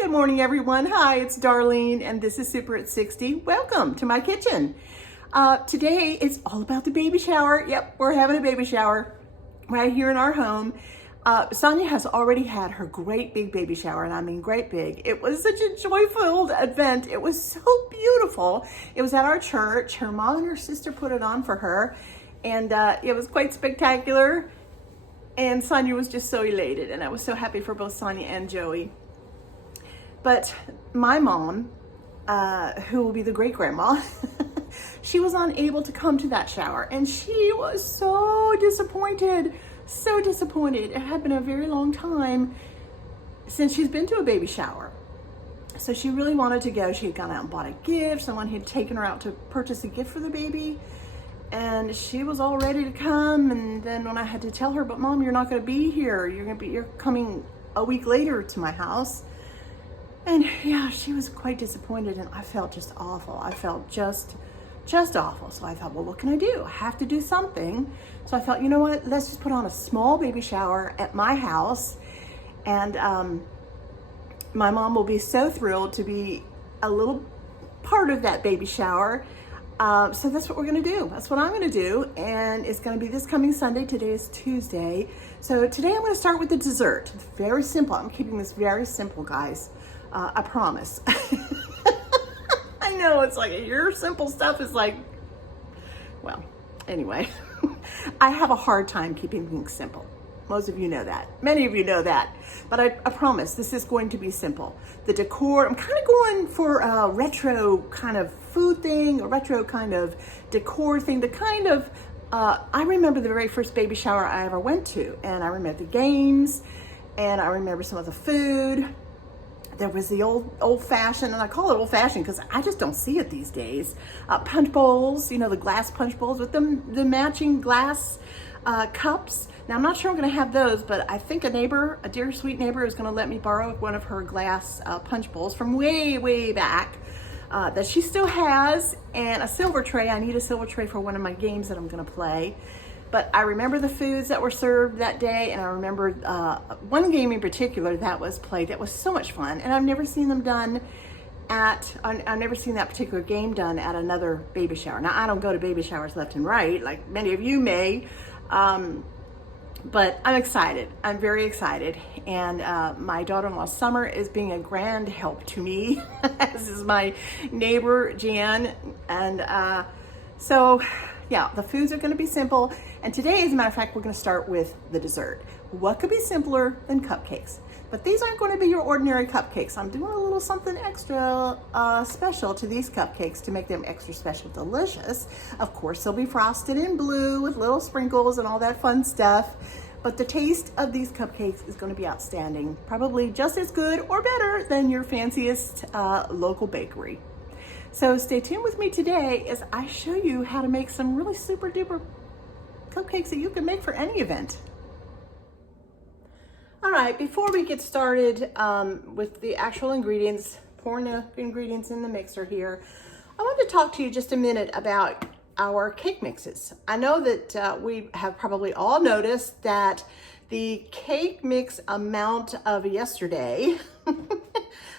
Good morning, everyone. Hi, it's Darlene, and this is Super at 60. Welcome to my kitchen. Today, it's all about the baby shower. Yep, we're having a baby shower right here in our home. Sonia has already had her great big baby shower, and I mean great big. It was such a joy-filled event. It was so beautiful. It was at our church. Her mom and her sister put it on for her, and it was quite spectacular. And Sonia was just so elated, and I was so happy for both Sonia and Joey. But my mom, who will be the great-grandma, she was unable to come to that shower, and she was so disappointed, so disappointed. It had been a very long time since she's been to a baby shower. So she really wanted to go. She had gone out and bought a gift. Someone had taken her out to purchase a gift for the baby, and she was all ready to come. And then when I had to tell her, but Mom, you're not going to be here. You're coming a week later to my house. And yeah, she was quite disappointed, and I felt just awful. I felt just awful. So I thought, well, what can I do? I have to do something. So I thought, you know what? Let's just put on a small baby shower at my house. And my mom will be so thrilled to be a little part of that baby shower. So that's what we're gonna do. That's what I'm gonna do. And it's gonna be this coming Sunday. Today is Tuesday. So today I'm gonna start with the dessert. It's very simple. I'm keeping this very simple, guys. I promise. I know it's like your simple stuff is like, well, anyway, I have a hard time keeping things simple. Most of you know that. Many of you know that. But I promise this is going to be simple. The decor, I'm kind of going for a retro kind of food thing, a retro kind of decor thing, the kind of, I remember the very first baby shower I ever went to, and I remember the games, and I remember some of the food. There was the old fashioned, and I call it old fashioned because I just don't see it these days. Punch bowls, you know, the glass punch bowls with the matching glass cups. Now I'm not sure I'm going to have those, but I think a dear sweet neighbor, is going to let me borrow one of her glass punch bowls from way back that she still has, and a silver tray. I need a silver tray for one of my games that I'm going to play. But I remember the foods that were served that day, and I remember one game in particular that was played that was so much fun, and I've never seen them done I've never seen that particular game done at another baby shower. Now, I don't go to baby showers left and right, like many of you may, but I'm excited. I'm very excited, and my daughter-in-law Summer is being a grand help to me, as is my neighbor Jan, and so yeah, the foods are going to be simple. And today, as a matter of fact, we're going to start with the dessert. What could be simpler than cupcakes? But these aren't going to be your ordinary cupcakes. I'm doing a little something extra special to these cupcakes to make them extra special delicious. Of course, they'll be frosted in blue with little sprinkles and all that fun stuff. But the taste of these cupcakes is going to be outstanding. Probably just as good or better than your fanciest local bakery. So stay tuned with me today as I show you how to make some really super duper cupcakes that you can make for any event. All right, before we get started with the actual ingredients, pouring the ingredients in the mixer here, I want to talk to you just a minute about our cake mixes. I know that we have probably all noticed that the cake mix amount of yesterday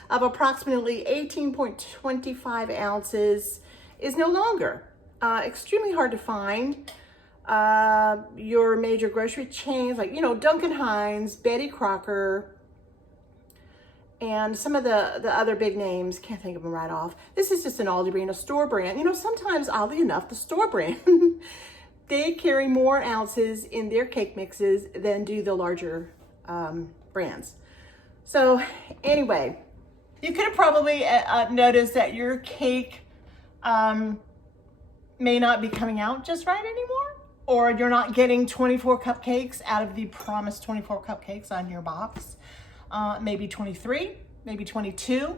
of approximately 18.25 ounces is no longer. Extremely hard to find. Your major grocery chains like, you know, Duncan Hines, Betty Crocker, and some of the other big names, can't think of them right off. This is just an Aldi brand, a store brand. You know, sometimes, oddly enough, the store brand, they carry more ounces in their cake mixes than do the larger brands. So anyway, you could have probably noticed that your cake may not be coming out just right anymore, or you're not getting 24 cupcakes out of the promised 24 cupcakes on your box. Maybe 23, maybe 22,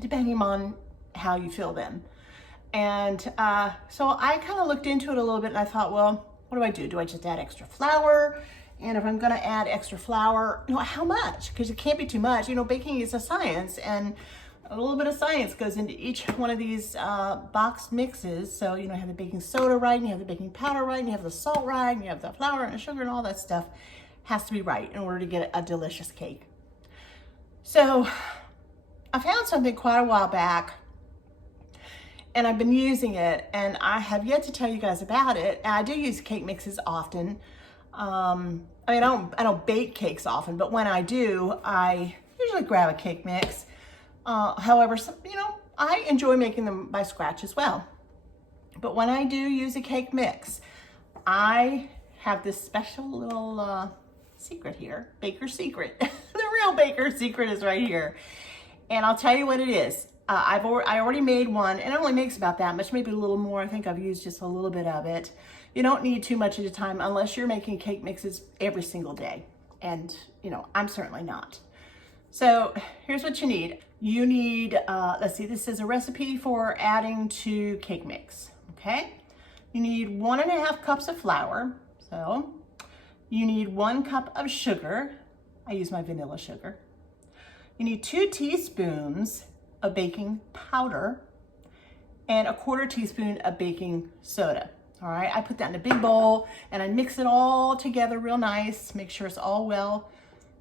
depending on how you fill them. And so I kind of looked into it a little bit, and I thought, well, what do I do? Do I just add extra flour? And if I'm gonna add extra flour, you know, how much? Because it can't be too much. You know, baking is a science, and a little bit of science goes into each one of these box mixes. So, you know, you have the baking soda right, and you have the baking powder right, and you have the salt right, and you have the flour and the sugar and all that stuff. Has to be right in order to get a delicious cake. So I found something quite a while back, and I've been using it, and I have yet to tell you guys about it. And I do use cake mixes often. I mean, I don't bake cakes often, but when I do, I usually grab a cake mix. However, I enjoy making them by scratch as well. But when I do use a cake mix, I have this special little secret here, baker's secret. The real baker's secret is right here. And I'll tell you what it is. I already made one, and it only makes about that much, maybe a little more. I think I've used just a little bit of it. You don't need too much at a time unless you're making cake mixes every single day. And, I'm certainly not. So here's what you need. You need, let's see, this is a recipe for adding to cake mix, okay? You need 1.5 cups of flour. So you need 1 cup of sugar. I use my vanilla sugar. You need 2 teaspoons of baking powder and 1/4 teaspoon of baking soda. All right, I put that in a big bowl and I mix it all together real nice, make sure it's all well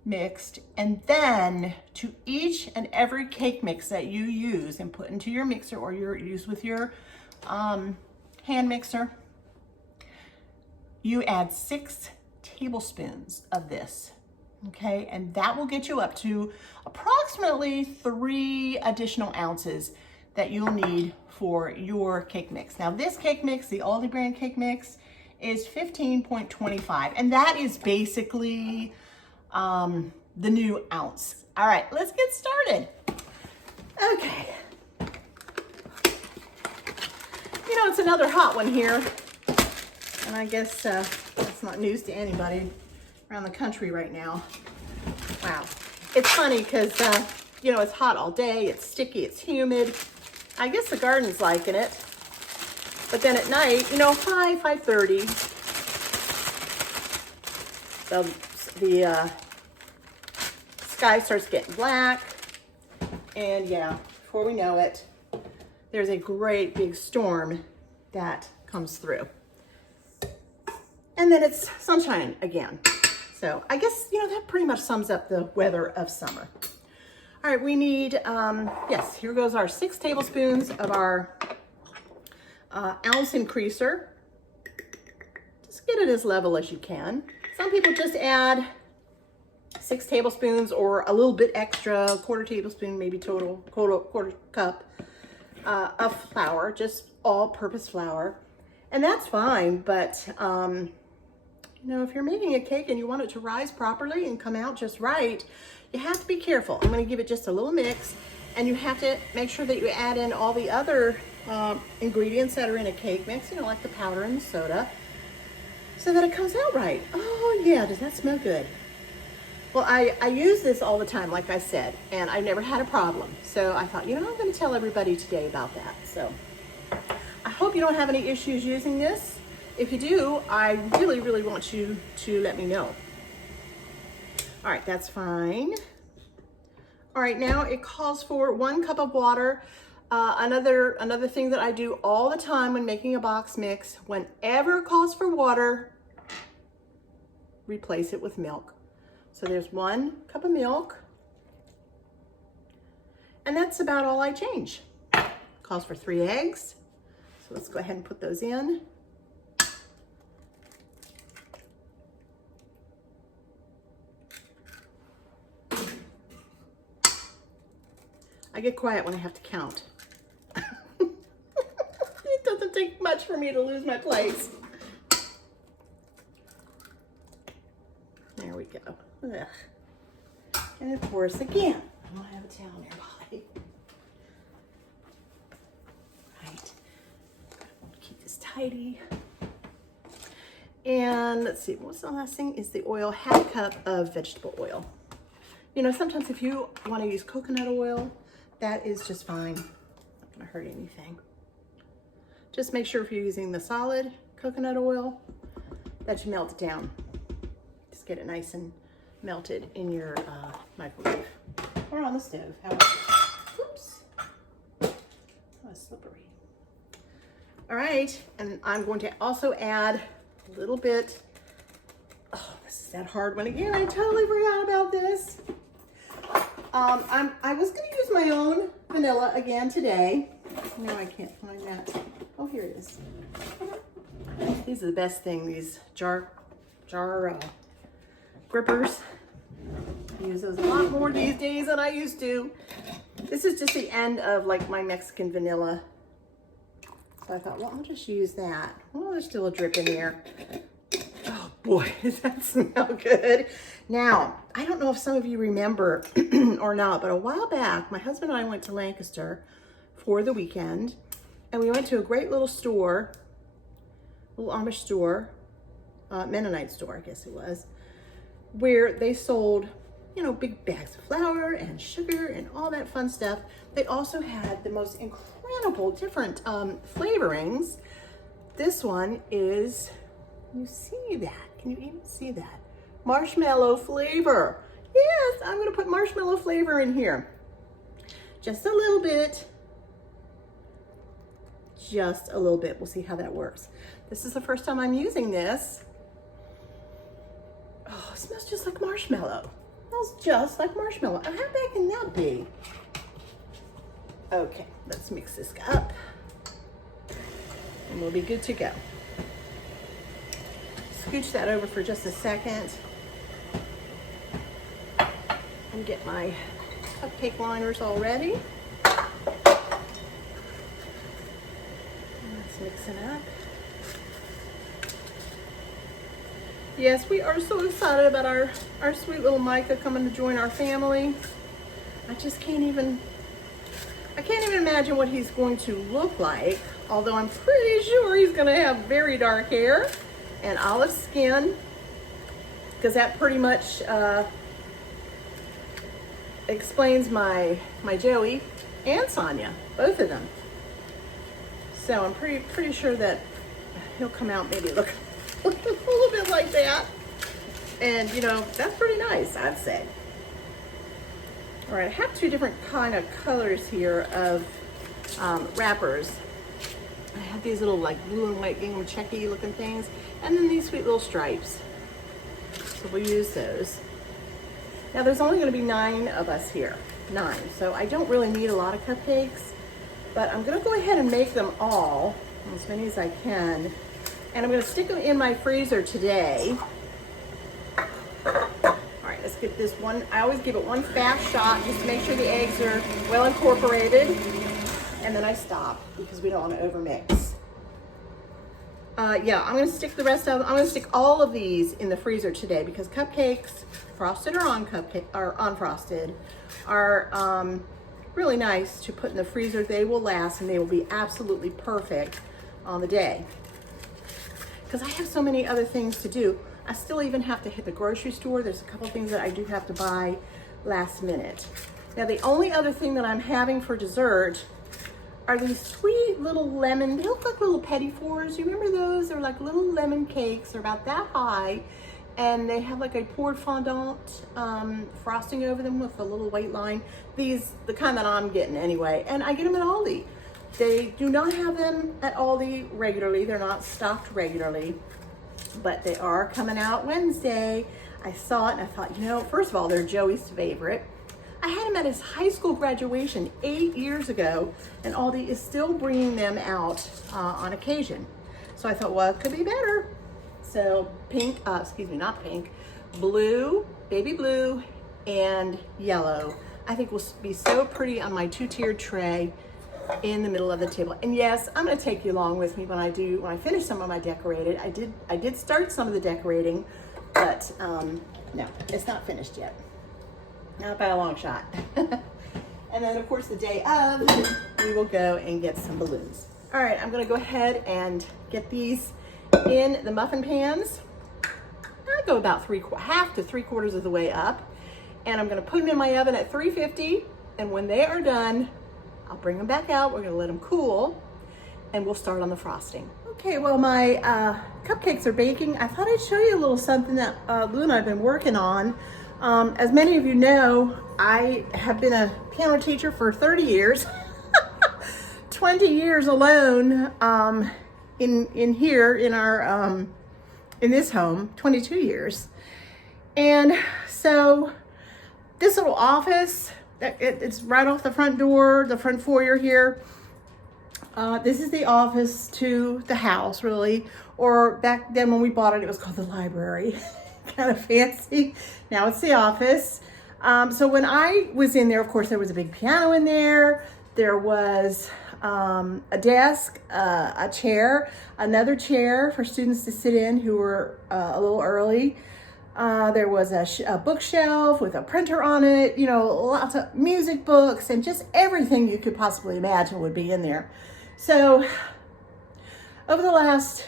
mixed. And then to each and every cake mix that you use and put into your mixer or use with your hand mixer, you add 6 tablespoons of this. Okay, and that will get you up to approximately 3 additional ounces that you'll need for your cake mix. Now this cake mix, the Aldi brand cake mix, is 15.25, and that is basically the new ounce. All right, let's get started. Okay. It's another hot one here, and I guess that's not news to anybody around the country right now. Wow. It's funny because, it's hot all day, it's sticky, it's humid. I guess the garden's liking it. But then at night, 5:30, the sky starts getting black. And yeah, before we know it, there's a great big storm that comes through. And then it's sunshine again. So I guess, that pretty much sums up the weather of summer. All right, we need, yes, here goes our 6 tablespoons of our ounce increaser. Just get it as level as you can. Some people just add 6 tablespoons or a little bit extra, 1/4 tablespoon, maybe total, quarter cup of flour, just all-purpose flour. And that's fine, but if you're making a cake and you want it to rise properly and come out just right, you have to be careful. I'm going to give it just a little mix, and you have to make sure that you add in all the other ingredients that are in a cake mix, like the powder and the soda, so that it comes out right. Oh yeah, does that smell good? Well, I use this all the time, like I said, and I've never had a problem. So I thought, I'm going to tell everybody today about that. So I hope you don't have any issues using this. If you do, I really, really want you to let me know. All right, that's fine. All right, now it calls for 1 cup of water. Another thing that I do all the time when making a box mix, whenever it calls for water, replace it with milk. So there's 1 cup of milk, and that's about all I change. Calls for 3 eggs. So let's go ahead and put those in. I get quiet when I have to count. It doesn't take much for me to lose my place. There we go. Ugh. And of course, again, I don't have a towel nearby. Right. Keep this tidy. And let's see, what's the last thing? Is the oil, 1/2 cup of vegetable oil. Sometimes if you want to use coconut oil, that is just fine. Not gonna hurt anything. Just make sure if you're using the solid coconut oil that you melt it down. Just get it nice and melted in your microwave or on the stove. Oops. Oh, it's slippery. All right, and I'm going to also add a little bit. Oh, this is that hard one again. I totally forgot about this. I was going to use my own vanilla again today. No, I can't find that. Oh, here it is. These are the best thing, these jar grippers. I use those a lot more these days than I used to. This is just the end of like my Mexican vanilla. So I thought, well, I'll just use that. Well, there's still a drip in here. Oh boy, does that smell good. Now, I don't know if some of you remember or not, but a while back, my husband and I went to Lancaster for the weekend, and we went to a great little store, little Amish store, Mennonite store, I guess it was, where they sold, you know, big bags of flour and sugar and all that fun stuff. They also had the most incredible different flavorings. This one is, you see that? Can you even see that? Marshmallow flavor. Yes, I'm gonna put marshmallow flavor in here. Just a little bit. Just a little bit. We'll see how that works. This is the first time I'm using this. Oh, it smells just like marshmallow. It smells just like marshmallow. How bad can that be? Okay, let's mix this up and we'll be good to go. Scooch that over for just a second and get my cupcake liners all ready. Let's mix it up. Yes, we are so excited about our sweet little Micah coming to join our family. I can't even imagine what he's going to look like, although I'm pretty sure he's gonna have very dark hair and olive skin, because that pretty much explains my Joey and Sonia, both of them. So I'm pretty sure that he'll come out maybe look a little bit like that. And you know, that's pretty nice, I'd say. All right, I have two different kind of colors here of wrappers. I have these little like blue and white gingham checky looking things, and then these sweet little stripes. So we'll use those. Now there's only gonna be 9 of us here, 9. So I don't really need a lot of cupcakes, but I'm gonna go ahead and make them all, as many as I can. And I'm gonna stick them in my freezer today. All right, let's get this one. I always give it one fast shot just to make sure the eggs are well incorporated. And then I stop because we don't want to overmix. Yeah, I'm gonna stick the rest of them. I'm gonna stick all of these in the freezer today because cupcakes, frosted or unfrosted, are really nice to put in the freezer. They will last and they will be absolutely perfect on the day. Because I have so many other things to do. I still even have to hit the grocery store. There's a couple things that I do have to buy last minute. Now the only other thing that I'm having for dessert are these sweet little lemon, they look like little petit fours. You remember those? They're like little lemon cakes. They're about that high. And they have like a poured fondant frosting over them with a little white line. These, the kind that I'm getting anyway. And I get them at Aldi. They do not have them at Aldi regularly. They're not stocked regularly, but they are coming out Wednesday. I saw it and I thought, you know, first of all, they're Joey's favorite. I had him at his high school graduation 8 years ago, and Aldi is still bringing them out on occasion. So I thought, well, it could be better. So pink, not pink, blue, baby blue, and yellow. I think will be so pretty on my 2-tiered tray in the middle of the table. And yes, I'm gonna take you along with me when I finish some of my decorated. I did start some of the decorating, but no, it's not finished yet. Not by a long shot. And then of course the day of, we will go and get some balloons. All right, I'm gonna go ahead and get these in the muffin pans. I go about half to 3/4 of the way up. And I'm gonna put them in my oven at 350. And when they are done, I'll bring them back out. We're gonna let them cool and we'll start on the frosting. Okay, well my cupcakes are baking. I thought I'd show you a little something that Lou and I have been working on. As many of you know, I have been a piano teacher for 30 years, 20 years alone in here in our in this home, 22 years. And so this little office It's right off the front door, the front foyer here. This is the office to the house, really. Or back then when we bought it, it was called the library. Kind of fancy. Now it's the office. So when I was in there, of course, there was a big piano in there. There was a desk, a chair, another chair for students to sit in who were a little early. There was a bookshelf with a printer on it, you know, lots of music books and just everything you could possibly imagine would be in there. So over the last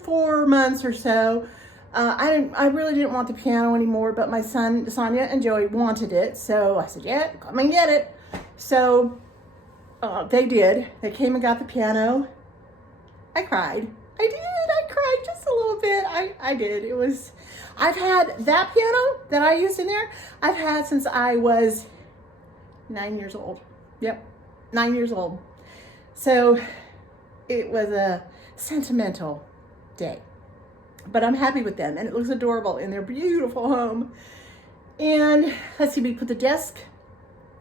4 months or so, I really didn't want the piano anymore, but my son, Sonia and Joey wanted it. So I said, yeah, come and get it. So they did. They came and got the piano. I cried. I did. I cried just a little bit. I did. I've had that piano that I used in there, I've had since I was 9 years old. Yep, 9 years old. So it was a sentimental day. But I'm happy with them, and it looks adorable in their beautiful home. And let's see, we put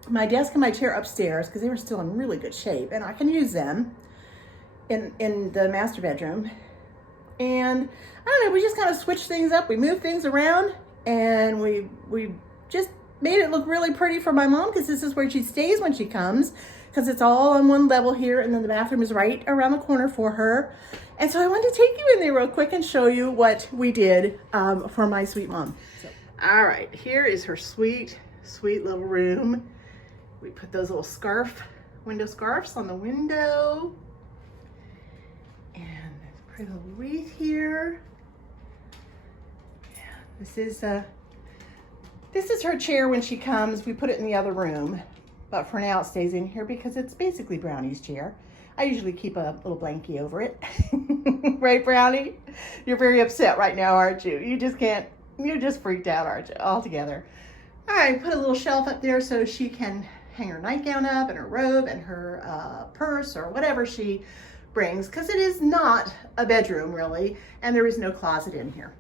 my desk and my chair upstairs because they were still in really good shape, and I can use them in the master bedroom. And I don't know, we just kind of switched things up. We moved things around, and we just made it look really pretty for my mom because this is where she stays when she comes, because it's all on one level here, and then the bathroom is right around the corner for her. And so I wanted to take you in there real quick and show you what we did for my sweet mom. So, all right, here is her sweet, sweet little room. We put those little window scarves on the window. And there's a pretty little wreath here. Yeah, this is her chair when she comes. We put it in the other room, but for now it stays in here because it's basically Brownie's chair. I usually keep a little blankie over it. Right, Brownie? You're very upset right now, aren't you? You're just freaked out, aren't you, altogether? All right, put a little shelf up there so she can hang her nightgown up and her robe and her purse or whatever she brings, because it is not a bedroom really, and there is no closet in here.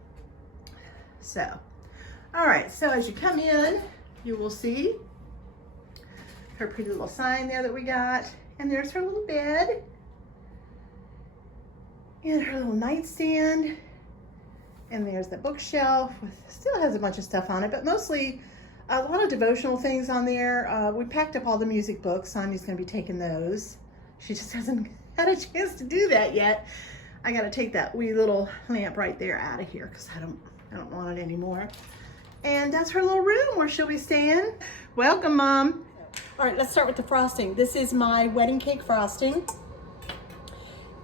So, all right, so as you come in, you will see her pretty little sign there that we got, and there's her little bed and her little nightstand, and there's the bookshelf with, still has a bunch of stuff on it, but mostly a lot of devotional things on there. We packed up all the music books. Sonia's going to be taking those. She just hasn't had a chance to do that yet. I got to take that wee little lamp right there out of here because I don't want it anymore. And that's her little room where she'll be staying. Welcome, Mom. All right, let's start with the frosting. This is my wedding cake frosting.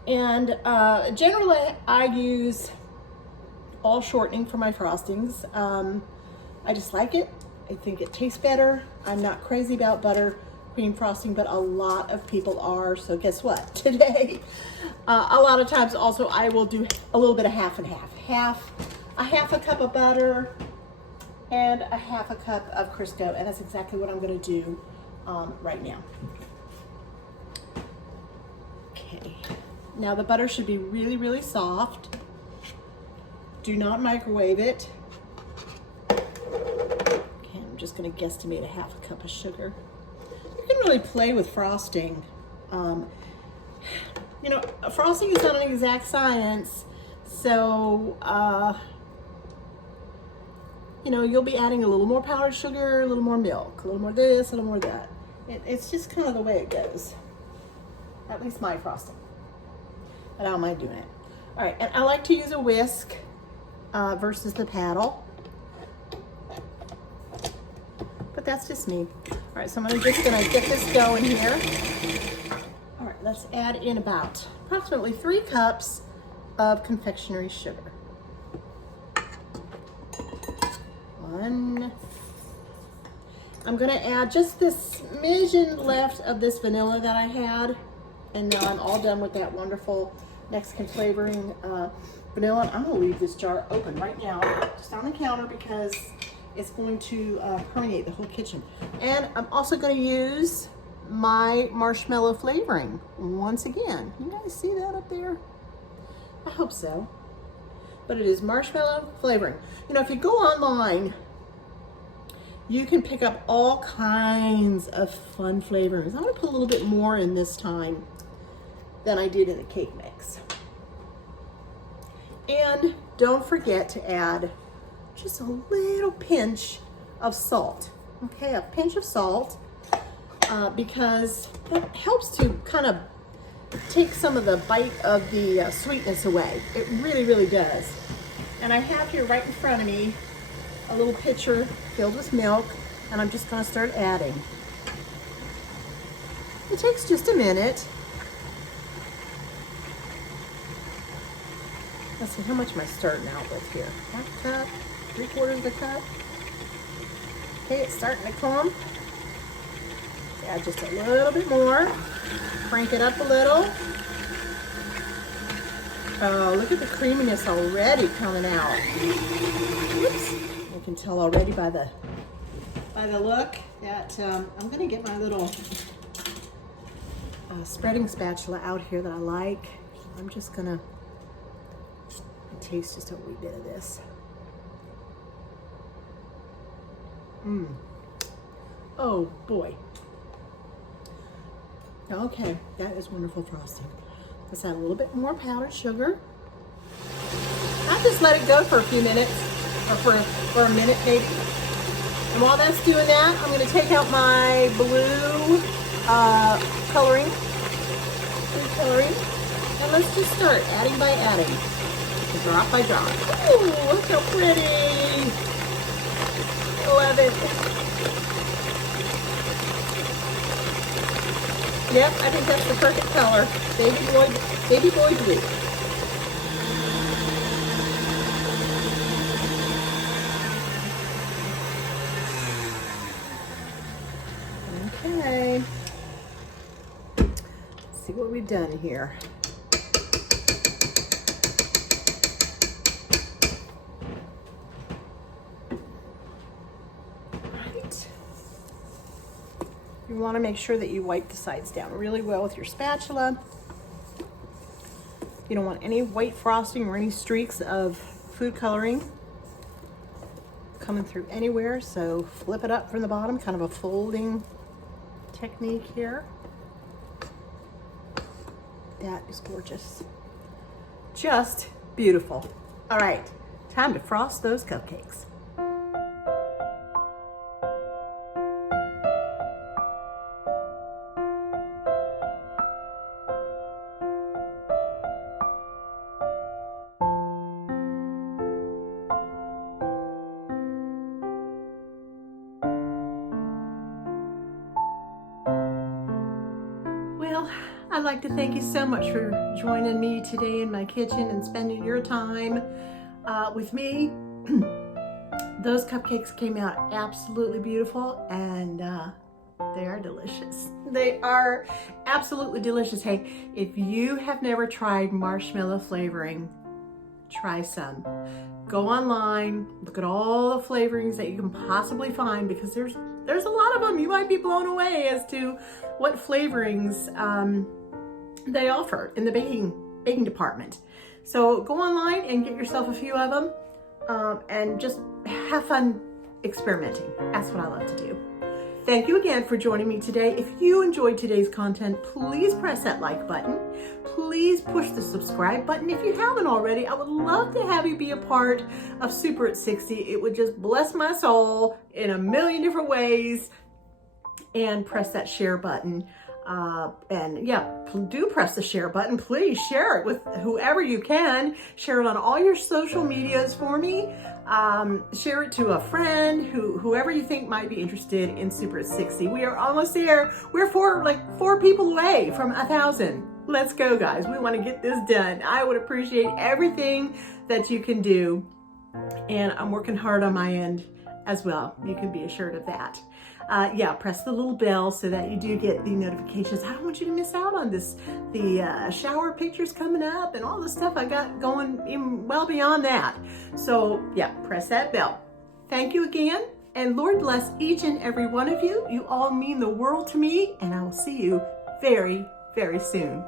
And generally I use all shortening for my frostings. I just like it. I think it tastes better. I'm not crazy about buttercream frosting, but a lot of people are. So guess what? Today, a lot of times also I will do a little bit of half and half. A half a cup of butter and a half a cup of Crisco. And that's exactly what I'm gonna do right now. Okay. Now the butter should be really, really soft. Do not microwave it. Just going to guesstimate a half a cup of sugar. You can really play with frosting. You know, frosting is not an exact science, so you know, you'll be adding a little more powdered sugar, a little more milk, a little more this, a little more that. It's just kind of the way it goes. At least my frosting. But I don't mind doing it. All right, and I like to use a whisk versus the paddle. But that's just me. All right, so I'm just gonna get this going here. All right, let's add in about approximately 3 cups of confectionery sugar. 1. I'm gonna add just this smidgen left of this vanilla that I had, and now I'm all done with that wonderful Mexican flavoring vanilla. And I'm gonna leave this jar open right now, just on the counter, because it's going to permeate the whole kitchen. And I'm also going to use my marshmallow flavoring once again. You guys see that up there? I hope so. But it is marshmallow flavoring. You know, if you go online You can pick up all kinds of fun flavorings. I'm gonna put a little bit more in this time than I did in the cake mix. And don't forget to add just a little pinch of salt. Okay, a pinch of salt, because that helps to kind of take some of the bite of the sweetness away. It really, really does. And I have here right in front of me a little pitcher filled with milk, and I'm just gonna start adding. It takes just a minute. Let's see, how much am I starting out with here? Half a cup, 3/4 of the cup. Okay, it's starting to come. Add just a little bit more. Crank it up a little. Oh, look at the creaminess already coming out. Whoops. You can tell already by the look that I'm gonna get my little spreading spatula out here that I like. I'm just gonna taste just a wee bit of this. Oh boy. Okay, that is wonderful frosting. Let's add a little bit more powdered sugar. I just let it go for a few minutes, or for a minute maybe. And while that's doing that, I'm going to take out my blue coloring, food coloring, and let's just start adding by adding, drop by drop. Ooh, look how pretty! Love it. Yep, I think that's the perfect color. Baby boy blue. Okay. Let's see what we've done here. You want to make sure that you wipe the sides down really well with your spatula. You don't want any white frosting or any streaks of food coloring coming through anywhere, so flip it up from the bottom, kind of a folding technique here. That is gorgeous. Just beautiful. All right, time to frost those cupcakes. Well, I'd like to thank you so much for joining me today in my kitchen and spending your time with me. Those cupcakes came out absolutely beautiful, and they are delicious. They are absolutely delicious. Hey, if you have never tried marshmallow flavoring, try some. Go online, look at all the flavorings that you can possibly find, because there's a lot of them. You might be blown away as to what flavorings they offer in the baking department. So go online and get yourself a few of them and just have fun experimenting. That's what I love to do. Thank you again for joining me today. If you enjoyed today's content, please press that like button. Please push the subscribe button if you haven't already. I would love to have you be a part of Super at 60. It would just bless my soul in a million different ways. And press that share button. And yeah, do press the share button. Please share it with whoever you can. Share it on all your social medias for me. Share it to a friend, whoever you think might be interested in Super at 60. We are almost there. We're four people away from 1,000. Let's go, guys. We want to get this done. I would appreciate everything that you can do. And I'm working hard on my end as well. You can be assured of that. Yeah, press the little bell so that you do get the notifications. I don't want you to miss out on this, the shower pictures coming up and all the stuff I got going even well beyond that. So yeah, press that bell. Thank you again, and Lord bless each and every one of you. You all mean the world to me, and I will see you very, very soon.